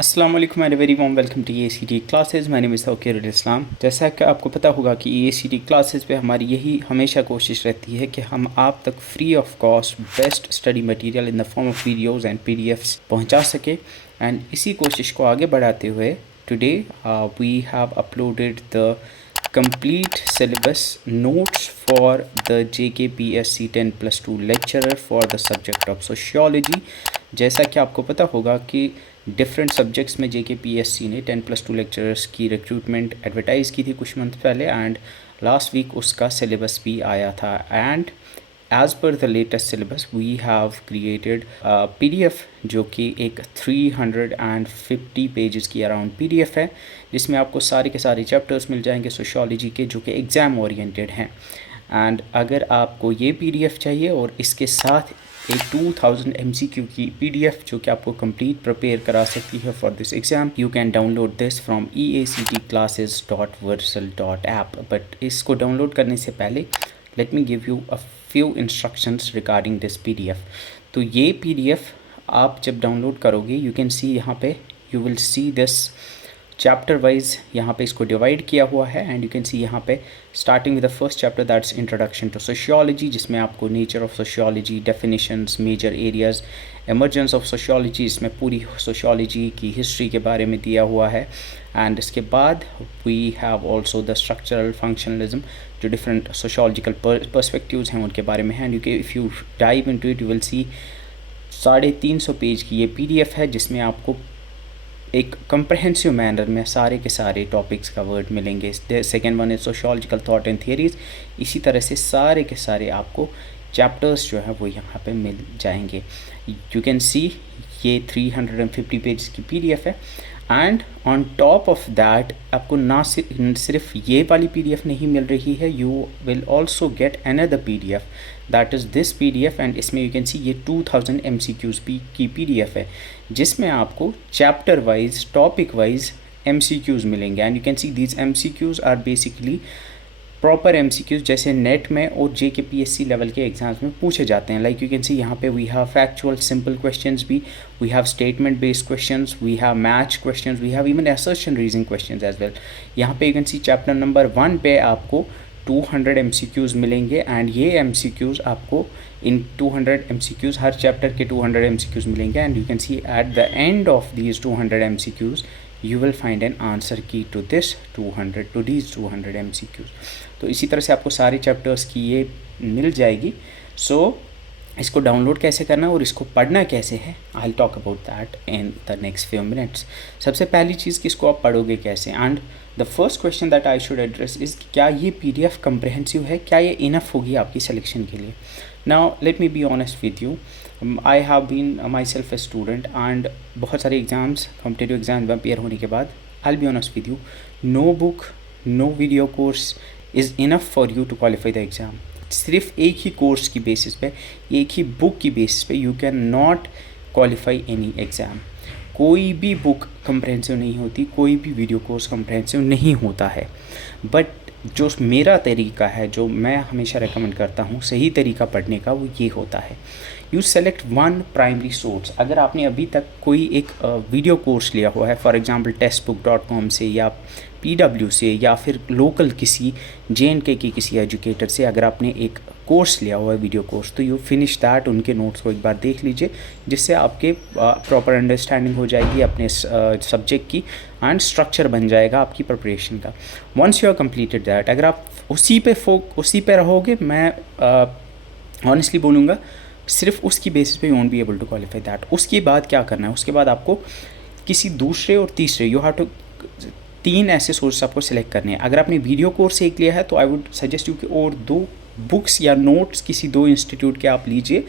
अस्सलाम वालेकुम and very warm welcome to ACT classes. My name is Tauqirul Islam. जैसा कि आपको पता होगा कि ACT क्लासेस पे हमारी यही हमेशा कोशिश रहती है कि हम आप तक free of cost best study material in the form of videos and PDFs पहुंचा सके। एंड इसी कोशिश को आगे बढ़ाते हुए today we have uploaded the complete syllabus notes for the JKPSC 10+2 lecturer for the subject of sociology। जैसा कि आपको पता होगा कि डिफरेंट सब्जेक्ट्स में JKPSC ने 10+2 लेक्चरर्स की रिक्रूटमेंट एडवर्टाइज़ की थी कुछ मंथ पहले, एंड लास्ट वीक उसका सिलेबस भी आया था। And as per the latest syllabus we have created PDF जो कि एक 350 पेजेस की अराउंड PDF है, जिसमें आपको सारे के सारे चैप्टर्स मिल जाएंगे सोशियोलॉजी के जो कि एग्ज़ाम ओरिएंटेड हैं। एंड अगर आपको ये PDF चाहिए और इसके साथ एक 2000 MCQ की PDF जो कि आपको कंप्लीट प्रिपेयर करा सकती है for this exam, you can download this from eactclasses.versal.app। But इसको डाउनलोड करने से पहले let me give you a few instructions regarding this PDF। तो ये PDF आप जब डाउनलोड करोगे यू कैन सी यहाँ पे you will see this chapter wise यहाँ पे इसको डिवाइड किया हुआ है। एंड यू कैन सी यहाँ पे starting with the first chapter that's introduction to sociology, जिसमें आपको nature of sociology, definitions, major areas, emergence of sociology, इसमें पूरी सोशियोलॉजी की हिस्ट्री के बारे में दिया हुआ है। एंड इसके बाद we have also the structural functionalism, जो डिफरेंट सोशियोलॉजिकल पर्सपेक्टिव्स हैं उनके बारे में है। And you if you dive into it you will see 350 page की ये PDF है, जिसमें आपको एक कंप्रहेंसिव मैनर में सारे के सारे टॉपिक्स का वर्ड मिलेंगे। Second one is sociological thought and theories. इसी तरह से सारे के सारे आपको चैप्टर्स जो है वो यहाँ पे मिल जाएंगे। यू कैन सी ये 350 पेज की PDF है। And on top of that आपको ना सिर्फ ये वाली PDF नहीं मिल रही है, you will also get another PDF that is this PDF। And इसमें यू कैन सी ये 2000 MCQs की PDF है, जिसमें आपको chapter wise topic wise MCQs मिलेंगे। And you can see these MCQs are basically proper MCQs जैसे NET में और JKPSC लेवल के एग्जाम्स में पूछे जाते हैं। लाइक यू कैन सी यहाँ पे we have factual simple questions भी, we have statement based questions, we have match questions, we have even assertion reasoning questions as well. यहाँ पे you can see chapter number 1 पे आपको 200 MCQs मिलेंगे। And ये MCQs आपको इन 200 MCQs हर chapter के 200 MCQs मिलेंगे। And you can C at the end of these 200 MCQs you will find an answer key to these 200 MCQs। तो इसी तरह से आपको सारे चैप्टर्स की ये मिल जाएगी। सो इसको डाउनलोड कैसे करना है और इसको पढ़ना कैसे है, I will talk about that in the next few minutes. सबसे पहली चीज़ कि इसको आप पढ़ोगे कैसे। And the first question that I should address is क्या ये PDF कंप्रहेंसिव है, क्या ये इनफ होगी आपकी सिलेक्शन के लिए। Now let me be honest with you, I have been my self a student and बहुत सारे एग्ज़ाम्स कॉम्पिटेटिव एग्जाम में अपेयर होने के बाद I will be honest with you, no book no video course is enough for you to qualify the exam. सिर्फ एक ही course की बेसिस पे, एक ही बुक की बेसिस पे you can not qualify any exam. कोई भी बुक कंप्रहेंसिव नहीं होती, कोई भी वीडियो कोर्स कंप्रहेंसिव नहीं होता है। बट जो मेरा तरीका है, जो मैं हमेशा रेकमेंड करता हूँ सही तरीका पढ़ने का, वो ये होता है you select one primary source. अगर आपने अभी तक कोई एक वीडियो कोर्स लिया हुआ है, फॉर एग्जांपल टेक्स्टबुक.com से या PW से या फिर लोकल किसी JNK के किसी एजुकेटर से अगर आपने एक कोर्स लिया हुआ है वीडियो कोर्स, तो यू फिनिश दैट, उनके नोट्स को एक बार देख लीजिए, जिससे आपके प्रॉपर अंडरस्टैंडिंग हो जाएगी अपने सब्जेक्ट की एंड स्ट्रक्चर बन जाएगा आपकी प्रिपरेशन का। Once you are completed that, अगर आप उसी पे रहोगे, मैं ऑनेस्टली बोलूँगा सिर्फ उसकी बेसिस पे you won't be able to qualify that. उसके बाद क्या करना है, उसके बाद आपको किसी दूसरे और तीसरे, यू हैव टू 3 ऐसे सोर्स आपको सिलेक्ट करने हैं। अगर आपने वीडियो कोर्स एक लिया है तो आई वुड सजेस्ट यू कि और 2 बुक्स या नोट्स किसी 2 इंस्टीट्यूट के आप लीजिए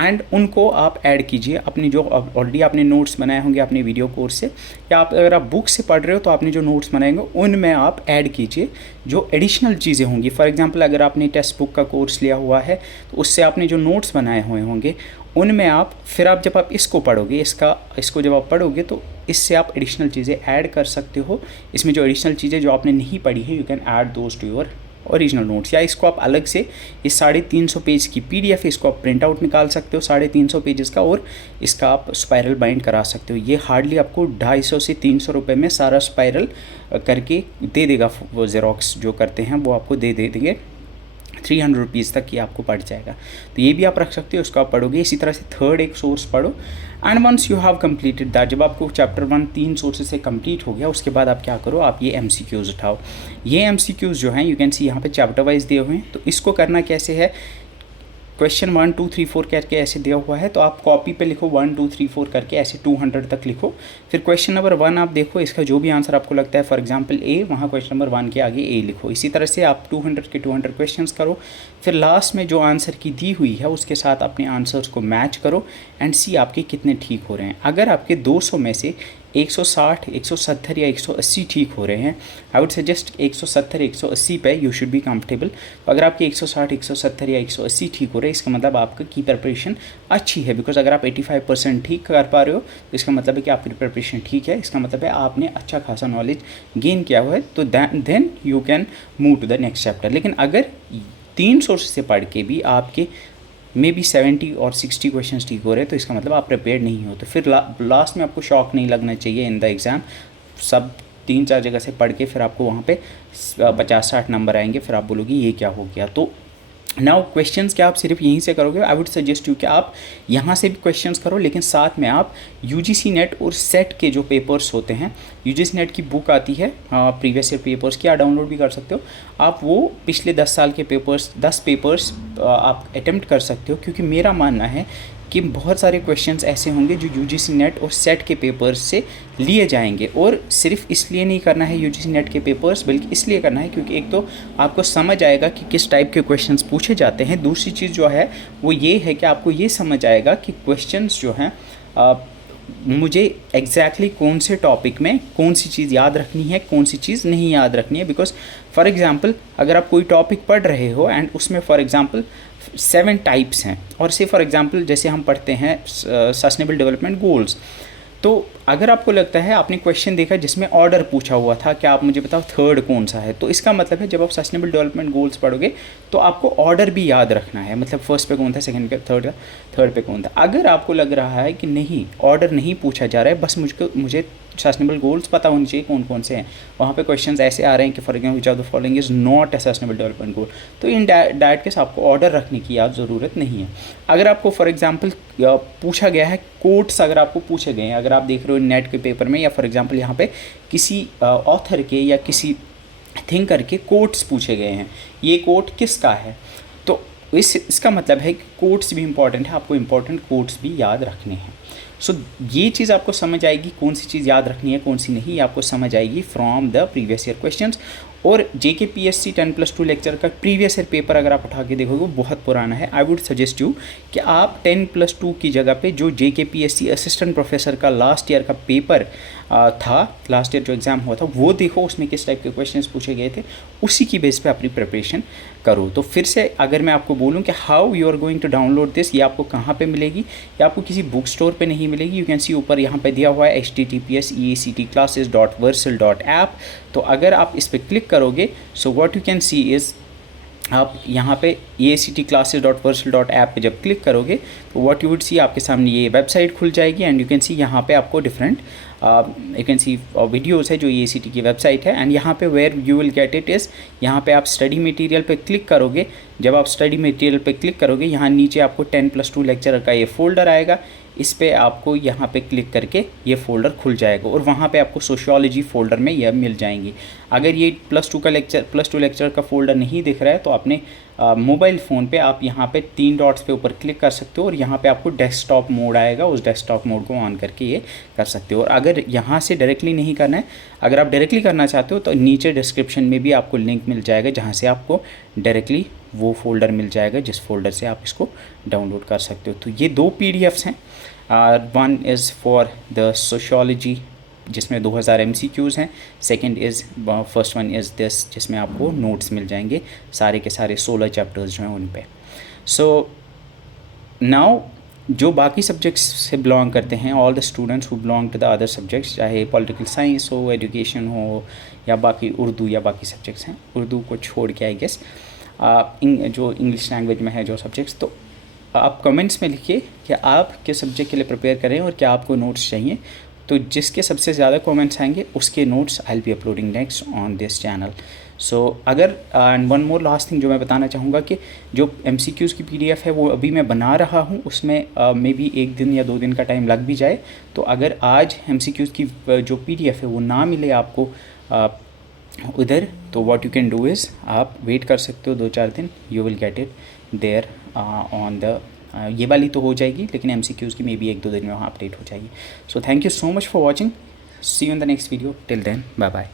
एंड उनको आप ऐड कीजिए अपनी जो ऑलरेडी आपने नोट्स बनाए होंगे अपने वीडियो कोर्स से, या आप अगर आप बुक से पढ़ रहे हो तो आपने जो नोट्स बनाएंगे उनमें आप ऐड कीजिए जो एडिशनल चीज़ें होंगी। फॉर एग्जांपल अगर आपने टेक्स्ट बुक का कोर्स लिया हुआ है तो उससे आपने जो नोट्स बनाए हुए होंगे उनमें आप फिर आप जब आप इसको पढ़ोगे, इसको जब आप पढ़ोगे तो इससे आप एडिशनल चीज़ें ऐड कर सकते हो। इसमें जो एडिशनल चीज़ें जो आपने नहीं पढ़ी है, you can add those two your original notes, या इसको आप अलग से इस 350 पेज की PDF इसको आप प्रिंट आउट निकाल सकते हो 350 पेजेस का, और इसका आप स्पायरल बाइंड करा सकते हो। ये हार्डली आपको 250 से 300 रुपये में सारा स्पायरल करके दे देगा। वो ज़ेरॉक्स जो करते हैं वो आपको दे देंगे। 300 रुपीज़ तक ये आपको पड़ जाएगा। तो ये भी आप रख सकते हो, उसको आप पढ़ोगे। इसी तरह से थर्ड एक सोर्स पढ़ो, and once you have completed that, जब आपको चैप्टर 1 3 सोर्सेज से कंप्लीट हो गया, उसके बाद आप क्या करो, आप ये MCQs उठाओ। ये MCQs जो हैं यू कैन सी यहाँ पे चैप्टर वाइज दिए हुए हैं। तो इसको करना कैसे है, क्वेश्चन 1 2 3 4 करके ऐसे दिया हुआ है, तो आप कॉपी पे लिखो 1 2 3 4 करके ऐसे 200 तक लिखो। फिर क्वेश्चन नंबर 1 आप देखो, इसका जो भी आंसर आपको लगता है, फॉर एग्जांपल A, वहाँ क्वेश्चन नंबर 1 के आगे A लिखो। इसी तरह से आप 200 के 200 क्वेश्चंस करो। फिर लास्ट में जो आंसर की दी हुई है उसके साथ अपने आंसर्स को मैच करो एंड सी आपके कितने ठीक हो रहे हैं। अगर आपके 200 में से 160, 170 या 180 ठीक हो रहे हैं, आई वुड सजेस्ट 170, 180 पे यू शुड बी कंफर्टेबल। तो अगर आपके 160, 170 या 180 ठीक हो रहे हैं, इसका मतलब आपका की प्रिपरेशन अच्छी है। बिकॉज अगर आप 85% ठीक कर पा रहे हो तो इसका मतलब है कि आपकी प्रिपरेशन ठीक है। इसका मतलब है आपने अच्छा खासा नॉलेज गेन किया हुआ है। तो then you can move to the next chapter. लेकिन अगर 3 सोर्स से पढ़ के भी आपके मे बी 70 और 60 क्वेश्चंस ठीक हो रहे हैं, तो इसका मतलब आप प्रिपेयर नहीं हो। तो फिर लास्ट में आपको शॉक नहीं लगना चाहिए इन द एग्ज़ाम। सब 3-4 जगह से पढ़ के फिर आपको वहाँ पे 50-60 नंबर आएंगे, फिर आप बोलोगे ये क्या हो गया। तो नाउ क्वेश्चंस क्या आप सिर्फ यहीं से करोगे, आई वुड सजेस्ट यू कि आप यहाँ से भी क्वेश्चंस करो, लेकिन साथ में आप UGC नेट और सेट के जो पेपर्स होते हैं, UGC नेट की बुक आती है प्रीवियस ईयर पेपर्स की, आप डाउनलोड भी कर सकते हो। आप वो पिछले 10 साल के पेपर्स 10 पेपर्स आप अटेम्प्ट कर सकते हो, क्योंकि मेरा मानना है कि बहुत सारे क्वेश्चंस ऐसे होंगे जो UGC नेट और सेट के पेपर्स से लिए जाएंगे। और सिर्फ इसलिए नहीं करना है UGC नेट के पेपर्स, बल्कि इसलिए करना है क्योंकि एक तो आपको समझ आएगा कि किस टाइप के क्वेश्चंस पूछे जाते हैं। दूसरी चीज़ जो है वो ये है कि आपको ये समझ आएगा कि क्वेश्चंस जो हैं मुझे एग्जैक्टली कौन से टॉपिक में कौन सी चीज़ याद रखनी है, कौन सी चीज़ नहीं याद रखनी है। बिकॉज फॉर एग्जांपल अगर आप कोई टॉपिक पढ़ रहे हो एंड उसमें फॉर एग्जांपल 7 टाइप्स हैं, और से फॉर एग्जांपल जैसे हम पढ़ते हैं सस्टेनेबल डेवलपमेंट गोल्स, तो अगर आपको लगता है आपने क्वेश्चन देखा जिसमें ऑर्डर पूछा हुआ था कि आप मुझे बताओ थर्ड कौन सा है, तो इसका मतलब है जब आप सस्टेनेबल डेवलपमेंट गोल्स पढ़ोगे तो आपको ऑर्डर भी याद रखना है, मतलब फर्स्ट पे कौन था, सेकंड पे, थर्ड पे कौन था। अगर आपको लग रहा है कि नहीं ऑर्डर नहीं पूछा जा रहा है, बस मुझे सस्टेनेबल गोल्स पता होने चाहिए कौन कौन से हैं, वहाँ पे क्वेश्चंस ऐसे आ रहे हैं कि for example which of the following is not a sustainable development goal, तो इन डायरेक्ट केस आपको ऑर्डर रखने की याद ज़रूरत नहीं है। अगर आपको फॉर एग्जाम्पल पूछा गया है कोट्स, अगर आपको पूछे गए हैं, अगर आप देख रहे हो नेट के पेपर में, या फॉर एग्जाम्पल यहाँ पे किसी ऑथर के या किसी थिंकर के कोट्स पूछे गए हैं, ये कोट किसका है, तो इसका मतलब है कि कोट्स भी इंपॉर्टेंट है, आपको इंपॉर्टेंट कोट्स भी याद रखने हैं। सो ये चीज़ आपको समझ आएगी, कौन सी चीज़ याद रखनी है कौन सी नहीं, आपको समझ आएगी from the previous year questions. और JKPSC 10+2 लेक्चर का प्रीवियस ईयर पेपर अगर आप उठा के देखोगे वो बहुत पुराना है। आई वुड सजेस्ट यू कि आप 10+2 की जगह पे जो JKPSC असिस्टेंट प्रोफेसर का लास्ट ईयर का पेपर था, लास्ट ईयर जो एग्ज़ाम हुआ था, वो देखो उसमें किस टाइप के क्वेश्चंस पूछे गए थे, उसी की बेस पे अपनी प्रिपरेशन करो। तो फिर से अगर मैं आपको बोलूँ कि how you are going to download this, ये आपको कहाँ पे मिलेगी, या आपको किसी बुक स्टोर पे नहीं मिलेगी। यू कैन सी ऊपर यहाँ पे दिया हुआ है https://eactclasses.versal.app। तो अगर आप इस पर क्लिक करोगे, so what you can C is, आप यहाँ पे eactclasses.versal.app पे जब क्लिक करोगे तो व्हाट यू वुड सी, आपके सामने ये वेबसाइट खुल जाएगी एंड यू कैन सी यहाँ पे आपको different you can see videos है जो EACT की वेबसाइट है। एंड यहाँ पे where you will get it is, यहाँ पे आप स्टडी मटेरियल पे क्लिक करोगे। जब आप स्टडी मटेरियल पे क्लिक करोगे, यहाँ नीचे आपको 10+2 लेक्चर का ये फोल्डर आएगा, इस पे आपको यहाँ पे क्लिक करके ये फ़ोल्डर खुल जाएगा और वहाँ पे आपको सोशियोलॉजी फ़ोल्डर में यह मिल जाएंगी। अगर ये +2 लेक्चर का फ़ोल्डर नहीं दिख रहा है तो अपने मोबाइल फ़ोन पे आप यहाँ पे 3 डॉट्स पे ऊपर क्लिक कर सकते हो और यहाँ पे आपको डेस्कटॉप मोड आएगा, उस डेस्कटॉप मोड को ऑन करके ये कर सकते हो। और अगर यहाँ से डायरेक्टली नहीं करना है, अगर आप डायरेक्टली करना चाहते हो तो नीचे डिस्क्रिप्शन में भी आपको लिंक मिल जाएगा जहाँ से आपको डायरेक्टली वो फ़ोल्डर मिल जाएगा जिस फोल्डर से आप इसको डाउनलोड कर सकते हो। तो ये 2 PDFs हैं, one is for the sociology जिसमें 2000 MCQs हैं, second is first one is this जिसमें आपको नोट्स मिल जाएंगे सारे के सारे 16 चैप्टर्स जो हैं उन पे। सो नाउ जो बाकी सब्जेक्ट्स से बिलोंग करते हैं, all the students who belong to the other subjects, चाहे पॉलिटिकल साइंस हो, एजुकेशन हो, या बाकी उर्दू या बाकी सब्जेक्ट्स हैं, उर्दू को छोड़ के आई गेस, जो इंग्लिश लैंग्वेज में है जो सब्जेक्ट्स, तो आप कमेंट्स में लिखिए कि आप किस सब्जेक्ट के लिए प्रिपेयर करें और क्या आपको नोट्स चाहिए। तो जिसके सबसे ज़्यादा कमेंट्स आएंगे उसके notes I will be uploading next on this channel. So अगर and one more last thing जो मैं बताना चाहूँगा कि जो MCQs की PDF है वो अभी मैं बना रहा हूँ, उसमें मे बी 1 दिन या 2 दिन का टाइम लग भी जाए। तो अगर आज MCQs की जो PDF है वो ना मिले आपको उधर, तो what you can do is आप वेट कर सकते हो 2-4 दिन, you will get it there on the ये वाली तो हो जाएगी, लेकिन MCQs की मे बी 1-2 दिन में वहाँ अपडेट हो जाएगी। So thank you so much for watching, see you in the next video, till then bye bye.